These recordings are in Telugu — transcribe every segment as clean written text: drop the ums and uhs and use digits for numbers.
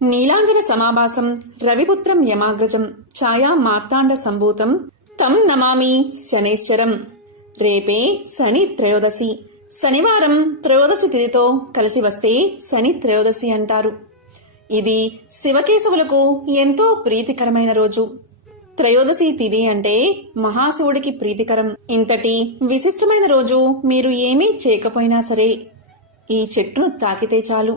నీలాంజన సమాభాసం రవిపుత్రం యమాగ్రజం ఛాయా మార్తాండ సంభూతం తం నమామి శనేశ్వరం. రేపే శని త్రయోదశి. శనివారం త్రయోదశి తిథితో కలిసి వస్తే శని త్రయోదశి అంటారు. ఇది శివకేశవులకు ఎంతో ప్రీతికరమైన రోజు. త్రయోదశి తిథి అంటే మహాశివుడికి ప్రీతికరం. ఇంతటి విశిష్టమైన రోజు మీరు ఏమీ చేయకపోయినా సరే ఈ చెట్టును తాకితే చాలు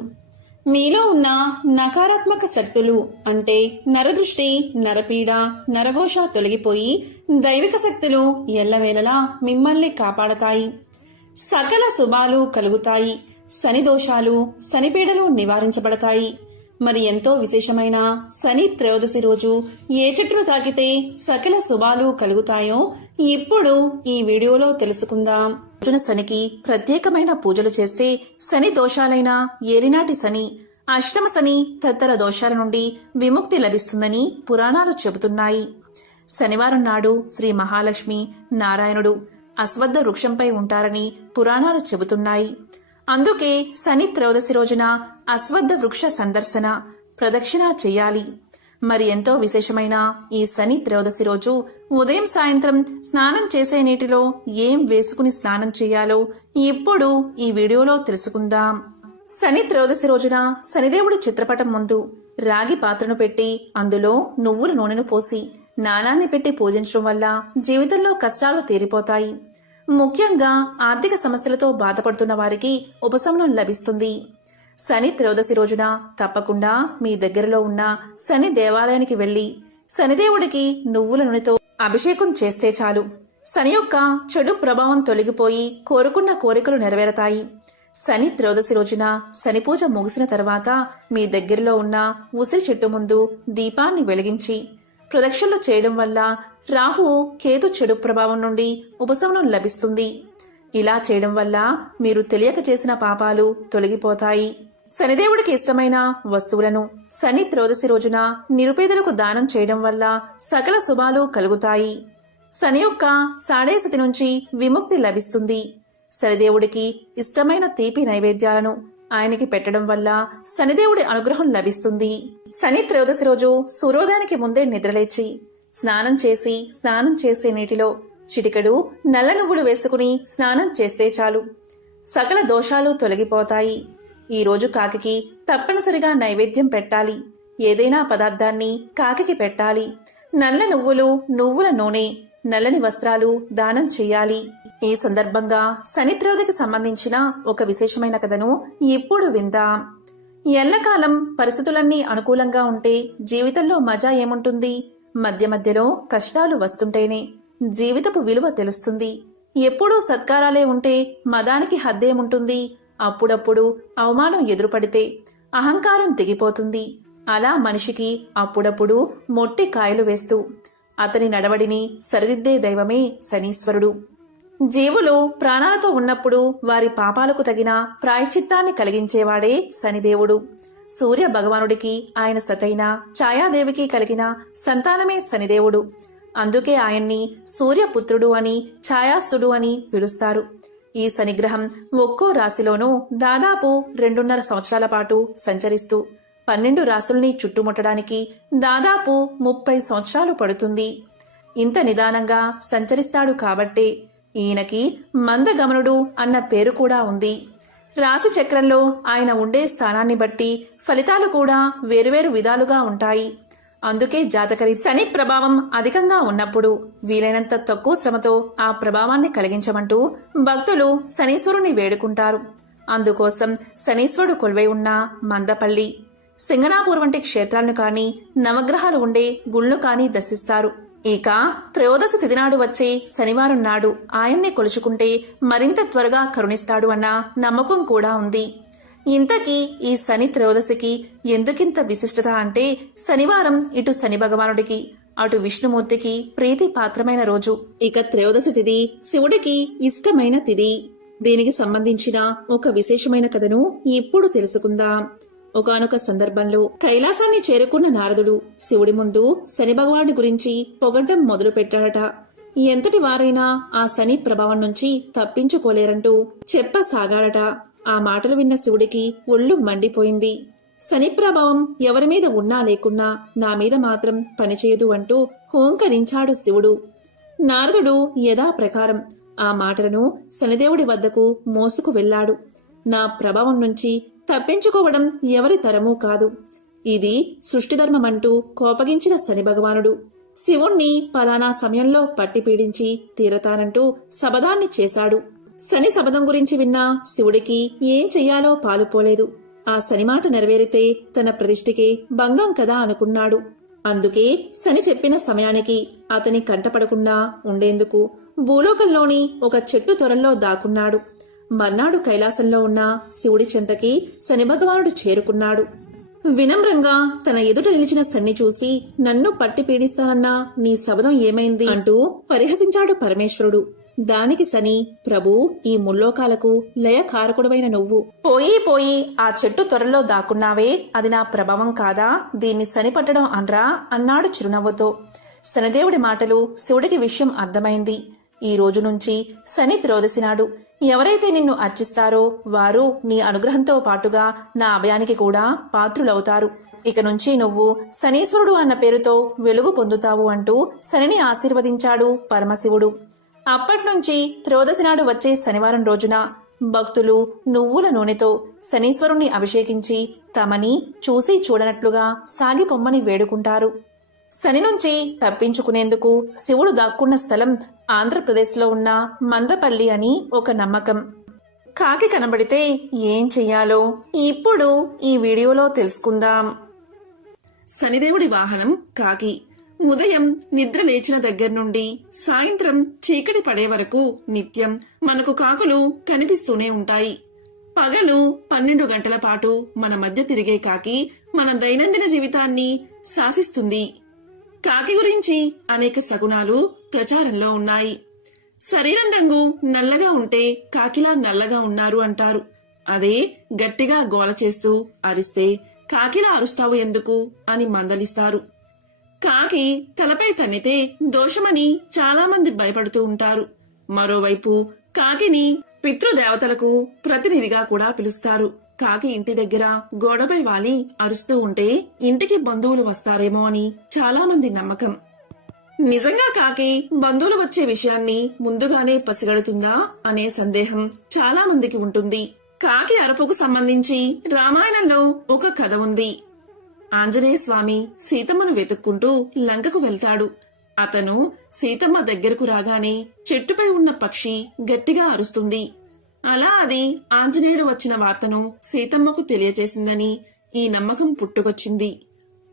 మీలో ఉన్న నకారాత్మక శక్తులు అంటే నరదృష్టి, నరపీడ, నరఘోష తొలగిపోయి దైవిక శక్తులు ఎల్లవేళలా మిమ్మల్ని కాపాడతాయి. సకల శుభాలు కలుగుతాయి. శని దోషాలు, శనిపీడలు నివారించబడతాయి. మరి ఎంతో విశేషమైన శని త్రయోదశి రోజు ఏ చెట్టును తాకితే సకల శుభాలు కలుగుతాయో ఇప్పుడు ఈ వీడియోలో తెలుసుకుందాం. రోజున శనికి ప్రత్యేకమైన పూజలు చేస్తే శని దోషాలైన ఏలినాటి శని, అష్టమ శని తదితర దోషాల నుండి విముక్తి లభిస్తుందని పురాణాలు చెబుతున్నాయి. శనివారం నాడు శ్రీ మహాలక్ష్మి, నారాయణుడు అశ్వత్థ వృక్షంపై ఉంటారని పురాణాలు చెబుతున్నాయి. అందుకే శని త్రయోదశి రోజున అశ్వత్థ వృక్ష సందర్శన, ప్రదక్షిణ చెయ్యాలి. మరి ఎంతో విశేషమైన ఈ శని త్రయోదశి రోజు ఉదయం సాయంత్రం స్నానం చేసే నీటిలో ఏం వేసుకుని స్నానం చేయాలో ఇప్పుడు ఈ వీడియోలో తెలుసుకుందాం. శని త్రయోదశి రోజున శనిదేవుడి చిత్రపటం ముందు రాగి పాత్రను పెట్టి అందులో నువ్వుల నూనెను పోసి నాణాన్ని పెట్టి పూజించడం వల్ల జీవితంలో కష్టాలు తీరిపోతాయి. ముఖ్యంగా ఆర్థిక సమస్యలతో బాధపడుతున్న వారికి ఉపశమనం లభిస్తుంది. శని త్రయోదశి రోజున తప్పకుండా మీ దగ్గరలో ఉన్న శని దేవాలయానికి వెళ్లి శనిదేవుడికి నువ్వుల నూనెతో అభిషేకం చేస్తే చాలు. శని యొక్క చెడు ప్రభావం తొలగిపోయి కోరుకున్న కోరికలు నెరవేరతాయి. శని త్రయోదశి రోజున శని పూజ ముగిసిన తర్వాత మీ దగ్గరలో ఉన్న ఉసిరి చెట్టు ముందు దీపాన్ని వెలిగించి ప్రదక్షిణలు చేయడం వల్ల రాహు, కేతు చెడు ప్రభావం నుండి ఉపశమనం లభిస్తుంది. ఇలా చేయడం వల్ల మీరు తెలియక చేసిన పాపాలు తొలగిపోతాయి. శనిదేవుడికి ఇష్టమైన వస్తువులను శని త్రయోదశి రోజున నిరుపేదలకు దానం చేయడం వల్ల సకల శుభాలు కలుగుతాయి. శని యొక్క సాడేసతి నుంచి విముక్తి లభిస్తుంది. శనిదేవుడికి ఇష్టమైన తీపి నైవేద్యాలను ఆయనకి పెట్టడం వల్ల శనిదేవుడి అనుగ్రహం లభిస్తుంది. శని త్రయోదశి రోజు సూర్యోదయానికి ముందే నిద్రలేచి స్నానం చేసే నీటిలో చిటికెడు నల్ల నువ్వులు వేసుకుని స్నానం చేస్తే చాలు. సకల దోషాలు తొలగిపోతాయి. ఈ రోజు కాకికి తప్పనిసరిగా నైవేద్యం పెట్టాలి. ఏదైనా పదార్థాన్ని కాకికి పెట్టాలి. నల్ల నువ్వులు, నువ్వుల నూనె, నల్లని వస్త్రాలు దానం చెయ్యాలి. ఈ సందర్భంగా శని త్రయోదశికి సంబంధించిన ఒక విశేషమైన కథను ఇప్పుడు విందాం. ఎల్లకాలం పరిస్థితులన్నీ అనుకూలంగా ఉంటే జీవితంలో మజా ఏముంటుంది? మధ్య మధ్యలో కష్టాలు వస్తుంటేనే జీవితపు విలువ తెలుస్తుంది. ఎప్పుడూ సత్కారాలే ఉంటే మదానికి హద్దేముంటుంది? అప్పుడప్పుడు అవమానం ఎదురుపడితే అహంకారం దిగిపోతుంది. అలా మనిషికి అప్పుడప్పుడు మొట్టి కాయలు వేస్తూ అతని నడవడిని సరిదిద్దే దైవమే శనీశ్వరుడు. జీవులు ప్రాణాలతో ఉన్నప్పుడు వారి పాపాలకు తగిన ప్రాయశ్చిత్తాన్ని కలిగించేవాడే శనిదేవుడు. సూర్య భగవానుడికి ఆయన సతైన ఛాయాదేవికి కలిగిన సంతానమే శనిదేవుడు. అందుకే ఆయన్ని సూర్యపుత్రుడు అని, ఛాయాస్తుడు అని పిలుస్తారు. ఈ శనిగ్రహం ఒక్కో రాశిలోనూ దాదాపు 2.5 సంవత్సరాల పాటు సంచరిస్తూ 12 రాశుల్ని చుట్టుముట్టడానికి దాదాపు 30 సంవత్సరాలు పడుతుంది. ఇంత నిదానంగా సంచరిస్తాడు కాబట్టే ఈయనకి మందగమనుడు అన్న పేరు కూడా ఉంది. రాశి చక్రంలో ఆయన ఉండే స్థానాన్ని బట్టి ఫలితాలు కూడా వేరువేరు విధాలుగా ఉంటాయి. అందుకే జాతకరి శని ప్రభావం అధికంగా ఉన్నప్పుడు వీలైనంత తక్కువ శ్రమతో ఆ ప్రభావాన్ని కలిగించమంటూ భక్తులు శనీశ్వరుని వేడుకుంటారు. అందుకోసం శనీశ్వరుడు కొలువై ఉన్న మందపల్లి, సింగనాపూర్ వంటి క్షేత్రాలను కానీ, నవగ్రహాలు ఉండే గుళ్ళు కానీ దర్శిస్తారు. ఇక త్రయోదశి తిథినాడు వచ్చే శనివారం నాడు ఆయన్ని కొలుచుకుంటే మరింత త్వరగా కరుణిస్తాడు అన్న నమ్మకం కూడా ఉంది. ఇంతకీ ఈ శని త్రయోదశికి ఎందుకింత విశిష్టత అంటే శనివారం ఇటు శని భగవానుడికి అటు విష్ణుమూర్తికి ప్రీతి పాత్రమైన రోజు. ఇక త్రయోదశి తిథి శివుడికి ఇష్టమైన తిథి. దీనికి సంబంధించిన ఒక విశేషమైన కథను ఇప్పుడు తెలుసుకుందాం. ఒకానొక సందర్భంలో కైలాసాన్ని చేరుకున్న నారదుడు శివుడి ముందు శని భగవానుడి గురించి పొగడ్డం మొదలు పెట్టాడట. ఎంతటి వారైనా ఆ శని ప్రభావం నుంచి తప్పించుకోలేరంటూ చెప్పసాగాడట. ఆ మాటలు విన్న శివుడికి ఒళ్ళు మండిపోయింది. శని ప్రభావం ఎవరి మీద ఉన్నా లేకున్నా నా మీద మాత్రం పనిచేయదు అంటూ హోంకరించాడు శివుడు. నారదుడు యథాప్రకారం ఆ మాటలను శనిదేవుడి వద్దకు మోసుకు వెళ్లాడు. నా ప్రభావం నుంచి తప్పించుకోవడం ఎవరి తరమూ కాదు. ఇది సృష్టిధర్మమంటూ కోపగించిన శని భగవానుడు శివుణ్ణి పలానా సమయంలో పట్టి పీడించి తీరతానంటూ శపథాన్ని చేశాడు. శని శపథం గురించి విన్నా శివుడికి ఏం చెయ్యాలో పాలుపోలేదు. ఆ శని మాట నెరవేరితే తన ప్రతిష్ఠికే భంగం కదా అనుకున్నాడు. అందుకే శని చెప్పిన సమయానికి అతని కంటపడకుండా ఉండేందుకు భూలోకంలోని ఒక చెట్టు తొరల్లో దాక్కున్నాడు. మర్నాడు కైలాసంలో ఉన్న శివుడి చెంతకి శని భగవానుడు చేరుకున్నాడు. వినమ్రంగా తన ఎదుట నిలిచిన శని చూసి, నన్ను పట్టి పీడిస్తానన్నా నీ శబదం ఏమైంది అంటూ పరిహసించాడు పరమేశ్వరుడు. దానికి శని, ప్రభూ, ఈ ముల్లోకాలకు లయకారకుడవైన నువ్వు పోయి ఆ చెట్టు త్వరలో దాక్కున్నావే, అది నా ప్రభావం కాదా, దీన్ని శని పట్టడం అనరా అన్నాడు చిరునవ్వుతో. శనిదేవుడి మాటలు శివుడికి విషయం అర్థమైంది. ఈ రోజు నుంచి శని త్రోదసినాడు. ఎవరైతే నిన్ను అర్చిస్తారో వారు నీ అనుగ్రహంతో పాటుగా నా అభయానికి కూడా పాత్రులవుతారు. ఇక నుంచి నువ్వు శనీశ్వరుడు అన్న పేరుతో వెలుగు పొందుతావు అంటూ శనిని ఆశీర్వదించాడు పరమశివుడు. అప్పట్నుంచి త్రోదశి నాడు వచ్చే శనివారం రోజున భక్తులు నువ్వుల నూనెతో శనీశ్వరుణ్ణి అభిషేకించి తమని చూసి చూడనట్లుగా సాగిపొమ్మని వేడుకుంటారు. శని నుంచి తప్పించుకునేందుకు శివుడు దాక్కున్న స్థలం ఆంధ్రప్రదేశ్లో ఉన్న మందపల్లి అని ఒక నమ్మకం. కాకి కనబడితే ఏం చెయ్యాలో ఇప్పుడు ఈ వీడియోలో తెలుసుకుందాం. శనిదేవుడి వాహనం కాకి. ఉదయం నిద్ర లేచిన దగ్గర నుండి సాయంత్రం చీకటి పడే వరకు నిత్యం మనకు కాకులు కనిపిస్తూనే ఉంటాయి. పగలు 12 గంటల పాటు మన మధ్య తిరిగే కాకి మన దైనందిన జీవితాన్ని శాసిస్తుంది. కాకి గురించి అనేక శకునాలు ప్రచారంలో ఉన్నాయి. శరీరం రంగు నల్లగా ఉంటే కాకిలా నల్లగా ఉన్నారు అంటారు. అదే గట్టిగా గోల చేస్తూ అరిస్తే కాకిలా అరుస్తావు ఎందుకు అని మందలిస్తారు. కాకి తలపై తన్నితే దోషమని చాలా మంది భయపడుతూ ఉంటారు. మరోవైపు కాకిని పితృదేవతలకు ప్రతినిధిగా కూడా పిలుస్తారు. కాకి ఇంటి దగ్గర గోడపై వాలి అరుస్తూ ఉంటే ఇంటికి బంధువులు వస్తారేమో అని చాలా మంది నమ్మకం. నిజంగా కాకి బంధువులు వచ్చే విషయాన్ని ముందుగానే పసిగడుతుందా అనే సందేహం చాలా మందికి ఉంటుంది. కాకి అరుపుకు సంబంధించి రామాయణంలో ఒక కథ ఉంది. ఆంజనేయ స్వామి సీతమ్మను వెతుక్కుంటూ లంకకు వెళ్తాడు. అతను సీతమ్మ దగ్గరకు రాగానే చెట్టుపై ఉన్న పక్షి గట్టిగా అరుస్తుంది. అలా అది ఆంజనేయుడు వచ్చిన వార్తను సీతమ్మకు తెలియచేసిందని ఈ నమ్మకం పుట్టుకొచ్చింది.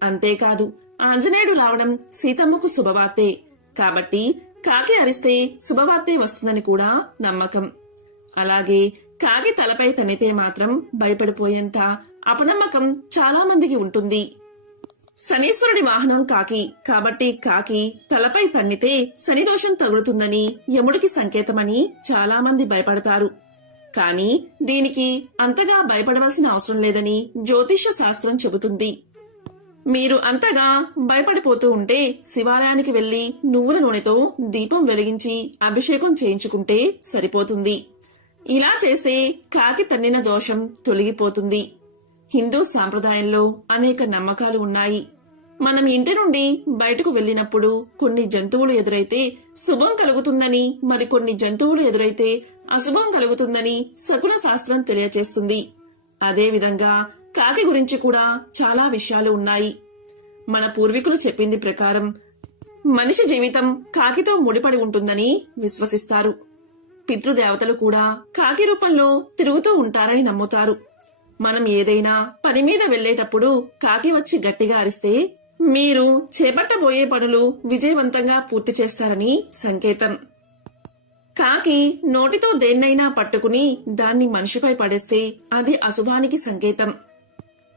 అంతేకాదు, ఆంజనేయుడు రావడం సీతమ్మకు శుభవార్తే కాబట్టి కాకి అరిస్తే శుభవార్తే వస్తుందని కూడా నమ్మకం. అలాగే కాకి తలపై తనితే మాత్రం భయపడిపోయేంత అపనమ్మకం చాలా మందికి ఉంటుంది. శనీశ్వరుడి వాహనం కాకి కాబట్టి కాకి తలపై తన్నితే శనిదోషం తగులుతుందని యముడికి సంకేతమని చాలా మంది భయపడతారు. కానీ దీనికి అంతగా భయపడవలసిన అవసరం లేదని జ్యోతిష్య శాస్త్రం చెబుతుంది. మీరు అంతగా భయపడిపోతూ ఉంటే శివాలయానికి వెళ్లి నువ్వుల నూనెతో దీపం వెలిగించి అభిషేకం చేయించుకుంటే సరిపోతుంది. ఇలా చేస్తే కాకి తన్నిన దోషం తొలగిపోతుంది. హిందూ సాంప్రదాయంలో అనేక నమ్మకాలు ఉన్నాయి. మనం ఇంటి నుండి బయటకు వెళ్లినప్పుడు కొన్ని జంతువులు ఎదురైతే శుభం కలుగుతుందని, మరికొన్ని జంతువులు ఎదురైతే అశుభం కలుగుతుందని శకున శాస్త్రం తెలియచేస్తుంది. అదేవిధంగా కాకి గురించి కూడా చాలా విషయాలు ఉన్నాయి. మన పూర్వీకులు చెప్పింది ప్రకారం మనిషి జీవితం కాకితో ముడిపడి ఉంటుందని విశ్వసిస్తారు. పితృదేవతలు కూడా కాకి రూపంలో తిరుగుతూ ఉంటారని నమ్ముతారు. మనం ఏదైనా పని మీద వెళ్లేటప్పుడు కాకి వచ్చి గట్టిగా అరిస్తే మీరు చేపట్టబోయే పనులు విజయవంతంగా పూర్తి చేస్తారని సంకేతం. కాకి నోటితో దేన్నైనా పట్టుకుని దాన్ని మనిషిపై పడేస్తే అది అశుభానికి సంకేతం.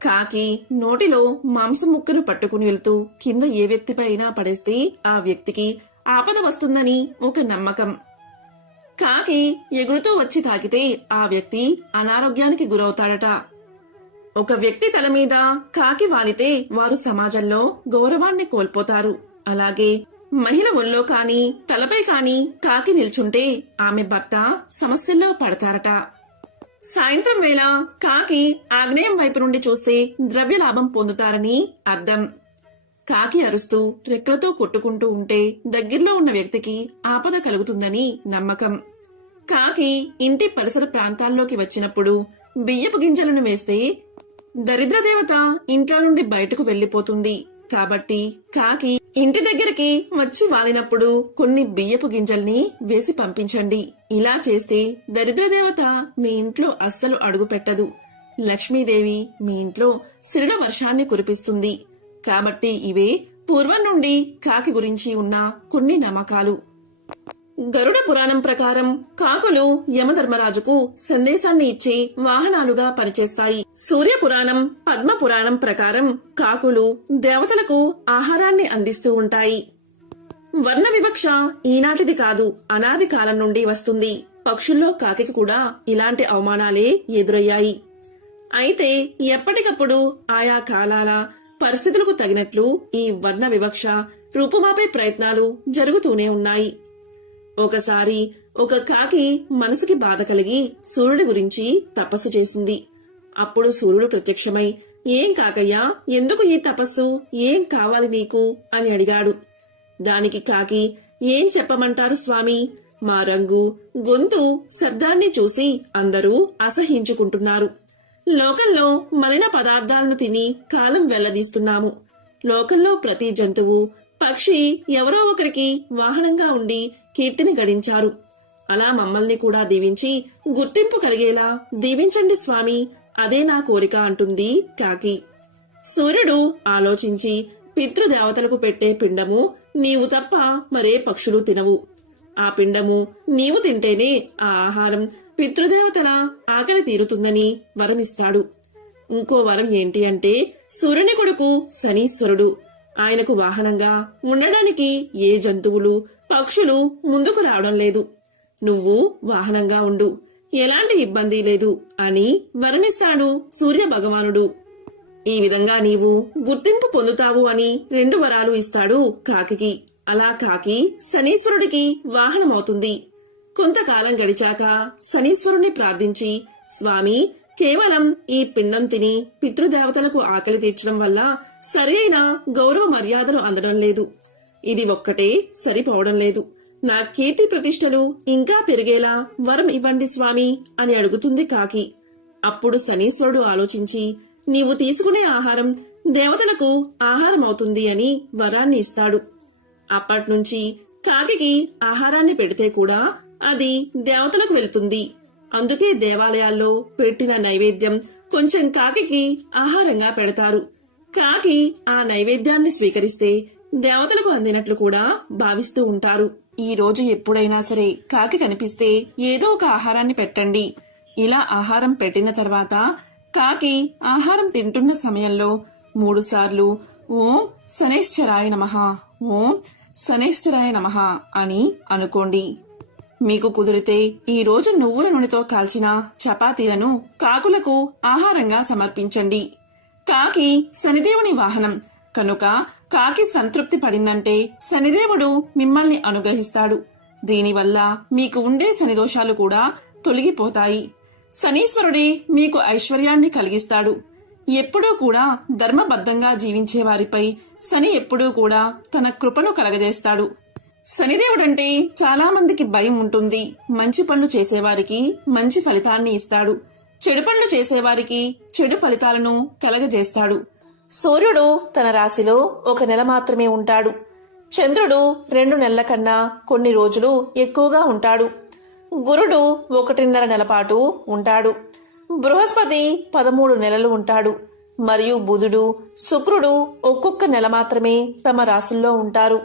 కాకి నోటిలో మాంసం ముక్కను పట్టుకుని వెళ్తూ కింద ఏ వ్యక్తిపై అయినా పడేస్తే ఆ వ్యక్తికి ఆపద వస్తుందని ఒక నమ్మకం. కాకి ఎగురుతూ వచ్చి తాకితే ఆ వ్యక్తి అనారోగ్యానికి గురవుతాడట. ఒక వ్యక్తి తల మీద కాకి వాలితే వారు సమాజంలో గౌరవాన్ని కోల్పోతారు. అలాగే మహిళ ఒళ్ళో కాని తలపై కాని కాకి నిల్చుంటే ఆమె భర్త సమస్యల్లో పడతారట. సాయంత్రం వేళ కాకి ఆగ్నేయం వైపు నుండి చూస్తే ద్రవ్య లాభం పొందుతారని అర్థం. కాకి అరుస్తూ రెక్కలతో కొట్టుకుంటూ ఉంటే దగ్గరలో ఉన్న వ్యక్తికి ఆపద కలుగుతుందని నమ్మకం. కాకి ఇంటి పరిసర ప్రాంతాల్లోకి వచ్చినప్పుడు బియ్యపు గింజలను వేస్తే దరిద్రదేవత ఇంట్లో నుండి బయటకు వెళ్లిపోతుంది. కాబట్టి కాకి ఇంటి దగ్గరికి వచ్చి వాలినప్పుడు కొన్ని బియ్యపు గింజల్ని వేసి పంపించండి. ఇలా చేస్తే దరిద్రదేవత మీ ఇంట్లో అస్సలు అడుగు పెట్టదు. లక్ష్మీదేవి మీ ఇంట్లో సిరుల వర్షాన్ని కురిపిస్తుంది. కాబట్టి ఇవే పూర్వం నుండి కాకి గురించి ఉన్న కొన్ని నమ్మకాలు. గరుడ పురాణం ప్రకారం కాకులు యమధర్మరాజుకు సందేశాన్ని ఇచ్చే వాహనాలుగా పనిచేస్తాయి. సూర్య పురాణం, పద్మ పురాణం ప్రకారం కాకులు దేవతలకు ఆహారాన్ని అందిస్తూ ఉంటాయి. వర్ణ వివక్ష ఈనాటిది కాదు, అనాది కాలం నుండి వస్తుంది. పక్షుల్లో కాకికి కూడా ఇలాంటి అవమానాలే ఎదురయ్యాయి. అయితే ఎప్పటికప్పుడు ఆయా కాలాల పరిస్థితులకు తగినట్లు ఈ వర్ణ వివక్ష రూపుమాపే ప్రయత్నాలు జరుగుతూనే ఉన్నాయి. ఒకసారి ఒక కాకి మనసుకి బాధ కలిగి సూర్యుడి గురించి తపస్సు చేసింది. అప్పుడు సూర్యుడు ప్రత్యక్షమై, ఏం కాకయ్యా, ఎందుకు ఈ తపస్సు, ఏం కావాలి నీకు అని అడిగాడు. దానికి కాకి, ఏం చెప్పమంటారు స్వామి, మా రంగు, గొంతు, శబ్దాన్ని చూసి అందరూ అసహించుకుంటున్నారు. లోకంలో మలిన పదార్థాలను తిని కాలం వెళ్లదీస్తున్నాము. లోకంలో ప్రతి జంతువు, పక్షి ఎవరో ఒకరికి వాహనంగా ఉండి కీర్తిని గడించారు. అలా మమ్మల్ని కూడా దీవించి గుర్తింపు కలిగేలా దీవించండి స్వామి, అదే నా కోరిక అంటుంది కాకి. సూర్యుడు ఆలోచించి, పితృదేవతలకు పెట్టే పిండము నీవు తప్ప మరే పక్షులు తినవు. ఆ పిండము నీవు తింటేనే ఆ ఆహారం పితృదేవతల ఆకలి తీరుతుందని వరమిస్తాడు. ఇంకో వరం ఏంటి అంటే, సూర్యుని కొడుకు శనీశ్వరుడు. ఆయనకు వాహనంగా ఉండడానికి ఏ జంతువులు, పక్షులు ముందుకు రావడం లేదు. నువ్వు వాహనంగా ఉండు, ఎలాంటి ఇబ్బంది లేదు అని వరమిస్తాడు సూర్య భగవానుడు. ఈ విధంగా నీవు గుర్తింపు పొందుతావు అని 2 వరాలు ఇస్తాడు కాకికి. అలా కాకి శనీశ్వరుడికి వాహనమవుతుంది. కొంతకాలం గడిచాక శనీశ్వరుని ప్రార్థించి, స్వామి, కేవలం ఈ పిండం తిని పితృదేవతలకు ఆకలి తీర్చడం వల్ల సరైన గౌరవ మర్యాదలు అందడం లేదు. ఇది ఒక్కటే సరిపోవడం లేదు. నా కీర్తి ప్రతిష్టలు ఇంకా పెరిగేలా వరం ఇవ్వండి స్వామి అని అడుగుతుంది కాకి. అప్పుడు శనీశ్వరుడు ఆలోచించి, నీవు తీసుకునే ఆహారం దేవతలకు ఆహారం అవుతుంది అని వరాన్ని ఇస్తాడు. అప్పట్నుంచి కాకికి ఆహారాన్ని పెడితే కూడా అది దేవతలకు వెళ్తుంది. అందుకే దేవాలయాల్లో పెట్టిన నైవేద్యం కొంచెం కాకికి ఆహారంగా పెడతారు. కాకి ఆ నైవేద్యాన్ని స్వీకరిస్తే దేవతలకు అందినట్లు కూడా భావిస్తూ ఉంటారు. ఈ రోజు ఎప్పుడైనా సరే కాకి కనిపిస్తే ఏదో ఒక ఆహారాన్ని పెట్టండి. ఇలా ఆహారం పెట్టిన తర్వాత కాకి ఆహారం తింటున్న సమయంలో 3 సార్లు ఓం శనైశ్చరాయ నమః, ఓం శనైశ్చరాయ నమః అని అనుకోండి. మీకు కుదిరితే ఈ రోజు నువ్వుల నూనెతో కాల్చిన చపాతీలను కాకులకు ఆహారంగా సమర్పించండి. కాకి శనిదేవుని వాహనం కనుక కాకి సంతృప్తి పడిందంటే శనిదేవుడు మిమ్మల్ని అనుగ్రహిస్తాడు. దీనివల్ల మీకు ఉండే శనిదోషాలు కూడా తొలగిపోతాయి. శనీశ్వరుడే మీకు ఐశ్వర్యాన్ని కలిగిస్తాడు. ఎప్పుడూ కూడా ధర్మబద్ధంగా జీవించే వారిపై శని ఎప్పుడూ కూడా తన కృపను కలగజేస్తాడు. శనిదేవుడంటే చాలా మందికి భయం ఉంటుంది. మంచి పనులు చేసేవారికి మంచి ఫలితాన్ని ఇస్తాడు, చెడు పనులు చేసేవారికి చెడు ఫలితాలను కలగజేస్తాడు. సూర్యుడు తన రాశిలో 1 నెల మాత్రమే ఉంటాడు. చంద్రుడు 2 నెలల కన్నా కొన్ని రోజులు ఎక్కువగా ఉంటాడు. గురుడు 1.5 నెల పాటు ఉంటాడు. బృహస్పతి 13 నెలలు ఉంటాడు. మరియు బుధుడు, శుక్రుడు ఒక్కొక్క నెల మాత్రమే తమ రాశుల్లో ఉంటారు.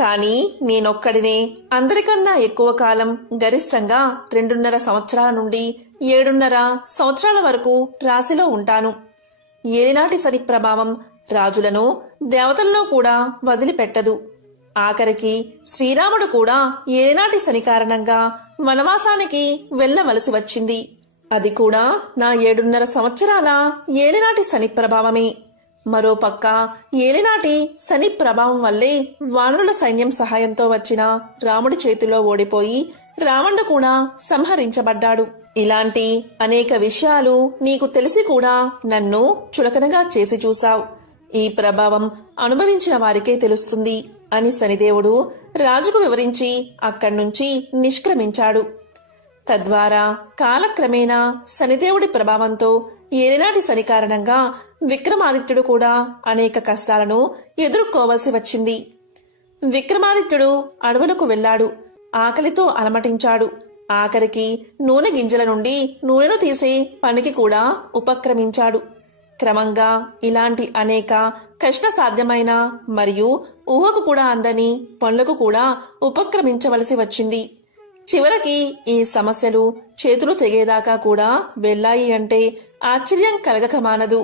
కానీ నేనొక్కడినే అందరికన్నా ఎక్కువ కాలం, గరిష్టంగా 2.5 సంవత్సరాల నుండి 7.5 సంవత్సరాల వరకు రాశిలో ఉంటాను. ఏనాటి శని ప్రభావం రాజులను, దేవతలను కూడా వదిలిపెట్టదు. ఆఖరికి శ్రీరాముడు కూడా ఏనాటి శని కారణంగా వనవాసానికి వెళ్లవలసి వచ్చింది. అది కూడా నా 7.5 సంవత్సరాల ఏలినాటి శని ప్రభావమే. మరోపక్క ఏలినాటి శని ప్రభావం వల్లే వానరుల సైన్యం సహాయంతో వచ్చిన రాముడి చేతిలో ఓడిపోయి రావణుడు కూడా సంహరించబడ్డాడు. ఇలాంటి అనేక విషయాలు నీకు తెలిసి కూడా నన్ను చులకనగా చేసి చూశావు. ఈ ప్రభావం అనుభవించిన వారికే తెలుస్తుంది అని శనిదేవుడు రాజుకు వివరించి అక్కడ్నుంచి నిష్క్రమించాడు. తద్వారా కాలక్రమేణా శనిదేవుడి ప్రభావంతో ఏలినాటి శని కారణంగా విక్రమాదిత్యుడు కూడా అనేక కష్టాలను ఎదుర్కోవలసి వచ్చింది. విక్రమాదిత్యుడు అడవులకు వెళ్లాడు. ఆకలితో అలమటించాడు. ఆఖరికి నూనె గింజల నుండి నూనెను తీసే పనికి కూడా ఉపక్రమించాడు. క్రమంగా ఇలాంటి అనేక కష్టసాధ్యమైన మరియు ఊహకు కూడా అందని పనులకు కూడా ఉపక్రమించవలసి వచ్చింది. చివరికి ఈ సమస్యలు చేతులు తెగేదాకా కూడా వెళ్ళాయి అంటే ఆశ్చర్యం కలగక మానదు.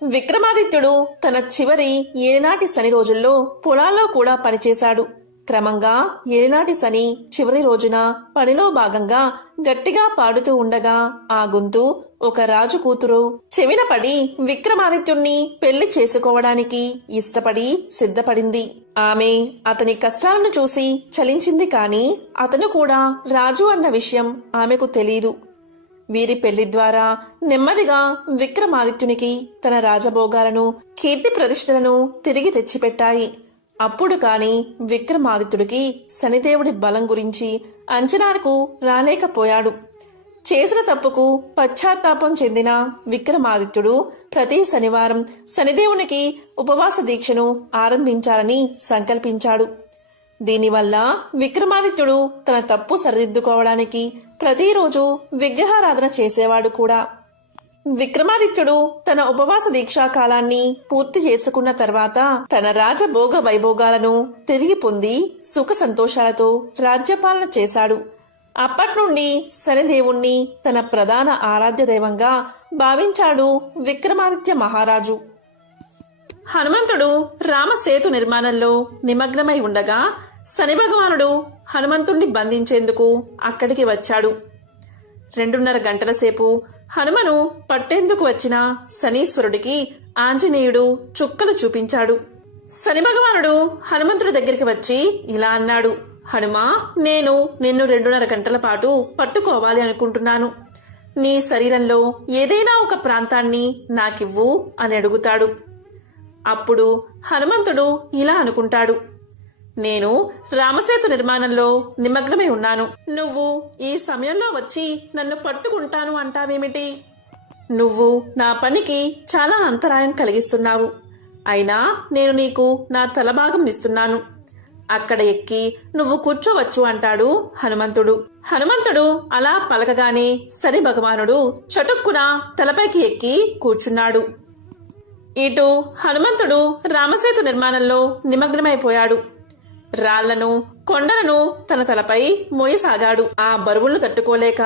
విక్రమాదిత్యుడు తన చివరి ఏలినాటి శని రోజుల్లో పొలాల్లో కూడా పనిచేశాడు. క్రమంగా ఏలినాటి శని చివరి రోజున పనిలో భాగంగా గట్టిగా పాడుతూ ఉండగా ఆ గొంతు ఒక రాజు కూతురు చెవిన పడి విక్రమాదిత్యుణ్ణి పెళ్లి చేసుకోవడానికి ఇష్టపడి సిద్ధపడింది. ఆమె అతని కష్టాలను చూసి చలించింది. కాని అతను కూడా రాజు అన్న విషయం ఆమెకు తెలీదు. వీరి పెళ్లి ద్వారా నెమ్మదిగా విక్రమాదిత్యునికి తన రాజభోగాలను కీర్తి ప్రతిష్టలను తిరిగి తెచ్చిపెట్టాయి. అప్పుడు కాని విక్రమాదిత్యుడికి శనిదేవుడి బలం గురించి అంచనాలకు రాలేకపోయాడు. చేసిన తప్పుకు పశ్చాత్తాపం చెందిన విక్రమాదిత్యుడు ప్రతి శనివారం శనిదేవునికి ఉపవాస దీక్షను ఆరంభించాలని సంకల్పించాడు. దీనివల్ల విక్రమాదిత్యుడు తన తప్పు సరిదిద్దుకోవడానికి ప్రతిరోజు విగ్రహారాధన చేసేవాడు కూడా. విక్రమాదిత్యుడు తన ఉపవాస దీక్షా కాలాన్ని పూర్తి చేసుకున్న తర్వాత తన రాజభోగ వైభోగాలను తిరిగి పొంది సుఖ సంతోషాలతో రాజ్యపాలన చేశాడు. అప్పట్నుండి శనిదేవుణ్ణి తన ప్రధాన ఆరాధ్య దైవంగా భావించాడు విక్రమాదిత్య మహారాజు. హనుమంతుడు రామసేతు నిర్మాణంలో నిమగ్నమై ఉండగా శని భగవానుడు హనుమంతుణ్ణి బంధించేందుకు అక్కడికి వచ్చాడు. 2.5 గంటల సేపు హనుమను పట్టేందుకు వచ్చిన శనీశ్వరుడికి ఆంజనేయుడు చుక్కలు చూపించాడు. శని భగవానుడు హనుమంతుడి దగ్గరికి వచ్చి ఇలా అన్నాడు: హనుమా, నేను నిన్ను 2.5 గంటల పాటు పట్టుకోవాలి అనుకుంటున్నాను. నీ శరీరంలో ఏదైనా ఒక ప్రాంతాన్ని నాకివ్వు అని అడుగుతాడు. అప్పుడు హనుమంతుడు ఇలా అనుకుంటాడు: నేను రామసేతు నిర్మాణంలో నిమగ్నమై ఉన్నాను. నువ్వు ఈ సమయంలో వచ్చి నన్ను పట్టుకుంటాను అంటావేమిటి? నువ్వు నా పనికి చాలా అంతరాయం కలిగిస్తున్నావు. అయినా నేను నీకు నా తలభాగం ఇస్తున్నాను. అక్కడ ఎక్కి నువ్వు కూర్చోవచ్చు అంటాడు హనుమంతుడు. హనుమంతుడు అలా పలకగానే శని భగవానుడు చటుక్కున తలపైకి ఎక్కి కూర్చున్నాడు. ఇటు హనుమంతుడు రామసేతు నిర్మాణంలో నిమగ్నమైపోయాడు. రాళ్లను కొండలను తన తలపై మోయసాగాడు. ఆ బరువులను తట్టుకోలేక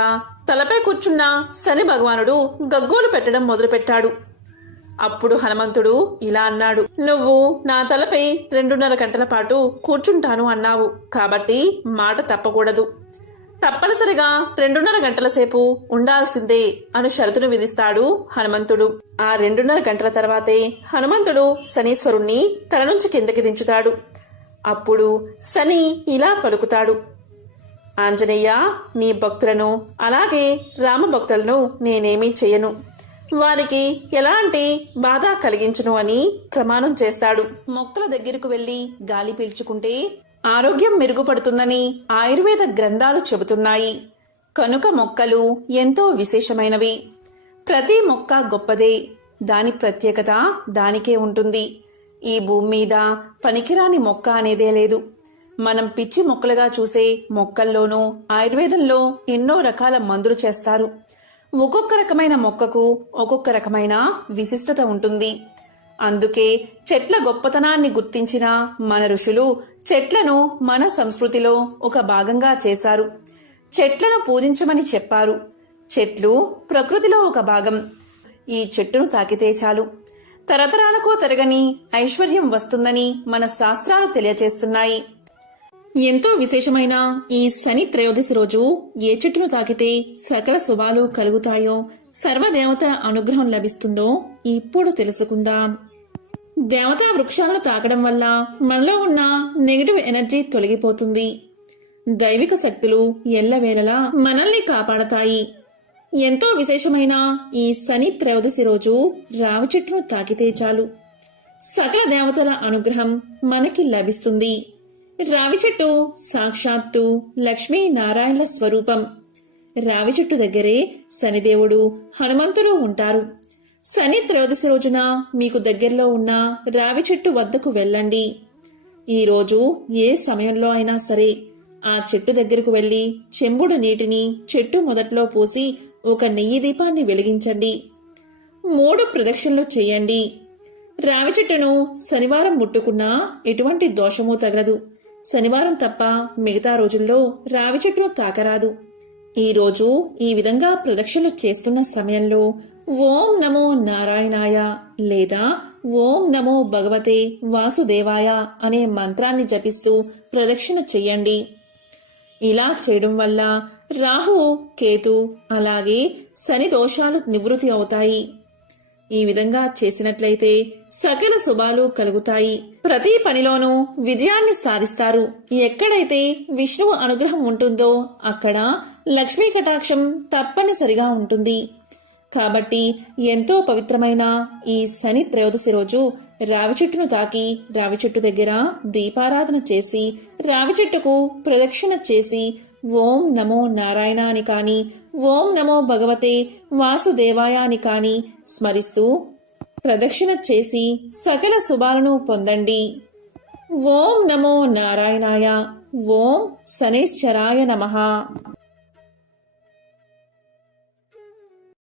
తలపై కూర్చున్న శని భగవానుడు గగ్గోలు పెట్టడం మొదలుపెట్టాడు. అప్పుడు హనుమంతుడు ఇలా అన్నాడు: నువ్వు నా తలపై 2.5 గంటల పాటు కూర్చుంటాను అన్నావు కాబట్టి మాట తప్పకూడదు. తప్పనిసరిగా 2.5 గంటల సేపు ఉండాల్సిందే అని షరతును విధిస్తాడు హనుమంతుడు. ఆ 2.5 గంటల తర్వాతే హనుమంతుడు శనీశ్వరుణ్ణి తల నుంచి కిందకి దించుతాడు. అప్పుడు శని ఇలా పలుకుతాడు: ఆంజనేయ, నీ భక్తులను అలాగే రామభక్తులను నేనేమీ చెయ్యను. వారికి ఎలాంటి బాధ కలిగించను అని ప్రమాణం చేస్తాడు. మొక్కల దగ్గరకు వెళ్లి గాలి పీల్చుకుంటే ఆరోగ్యం మెరుగుపడుతుందని ఆయుర్వేద గ్రంథాలు చెబుతున్నాయి. కనుక మొక్కలు ఎంతో విశేషమైనవి. ప్రతి మొక్క గొప్పదే. దాని ప్రత్యేకత దానికే ఉంటుంది. ఈ భూమి మీద పనికిరాని మొక్క అనేదే లేదు. మనం పిచ్చి మొక్కలుగా చూసే మొక్కల్లోనూ ఆయుర్వేదంలో ఎన్నో రకాల మందులు చేస్తారు. ఒక్కొక్క రకమైన మొక్కకు ఒక్కొక్క రకమైన విశిష్టత ఉంటుంది. అందుకే చెట్ల గొప్పతనాన్ని గుర్తించిన మన ఋషులు చెట్లను మన సంస్కృతిలో ఒక భాగంగా చేశారు. చెట్లను పూజించమని చెప్పారు. చెట్లు ప్రకృతిలో ఒక భాగం. ఈ చెట్టును తాకితే చాలు తరతరాలకు తరగని ఐశ్వర్యం వస్తుందని మన శాస్త్రాలు తెలియచేస్తున్నాయి. ఎంతో విశేషమైన ఈ శని త్రయోదశి రోజు ఏ చెట్టును తాకితే సకల శుభాలు కలుగుతాయో, సర్వదేవతల అనుగ్రహం లభిస్తుందో ఇప్పుడు తెలుసుకుందాం. దేవతా వృక్షాలను తాకడం వల్ల మనలో ఉన్న నెగిటివ్ ఎనర్జీ తొలగిపోతుంది. దైవిక శక్తులు ఎల్లవేళలా మనల్ని కాపాడతాయి. ఎంతో విశేషమైన ఈ శని త్రయోదశి రోజు రావి చెట్టును తాకితే చాలు సకల దేవతల అనుగ్రహం మనకి లభిస్తుంది. రావి చెట్టు సాక్షాత్తు లక్ష్మీనారాయణల స్వరూపం. రావి చెట్టు దగ్గరే శనిదేవుడు, హనుమంతుడు ఉంటారు. శని త్రయోదశి రోజున మీకు దగ్గరలో ఉన్న రావి చెట్టు వద్దకు వెళ్ళండి. ఈరోజు ఏ సమయంలో అయినా సరే ఆ చెట్టు దగ్గరకు వెళ్లి చెంబుడు నీటిని చెట్టు మొదట్లో పోసి ఒక నెయ్యి దీపాన్ని వెలిగించండి. 3 ప్రదక్షిణలు చేయండి. రావి చెట్టును శనివారం ముట్టుకున్నా ఎటువంటి దోషమూ తగలదు. శనివారం తప్ప మిగతా రోజుల్లో రావి చెట్టును తాకరాదు. ఈరోజు ఈ విధంగా ప్రదక్షిణలు చేస్తున్న సమయంలో ఓం నమో నారాయణాయ లేదా ఓం నమో భగవతే వాసుదేవాయ అనే మంత్రాన్ని జపిస్తూ ప్రదక్షిణ చెయ్యండి. ఇలా చేయడం వల్ల రాహు, కేతు అలాగే శని దోషాలు నివృత్తి అవుతాయి. ఈ విధంగా చేసినట్లయితే సకల శుభాలు కలుగుతాయి. ప్రతి పనిలోనూ విజయాన్ని సాధిస్తారు. ఎక్కడైతే విష్ణువు అనుగ్రహం ఉంటుందో అక్కడ లక్ష్మీ కటాక్షం తప్పనిసరిగా ఉంటుంది. కాబట్టి ఎంతో పవిత్రమైన ఈ శని త్రయోదశి రోజు రావి చెట్టును తాకి రావి చెట్టు దగ్గర దీపారాధన చేసి రావి చెట్టుకు ప్రదక్షిణ చేసి ఓం నమో నారాయణ అని కాని ఓం నమో భగవతే వాసుదేవాయ అని కాని స్మరిస్తూ ప్రదక్షిణ చేసి సకల శుభాలను పొందండి. ఓం నమో నారాయణాయ. ఓం శనైశ్చరాయ నమః.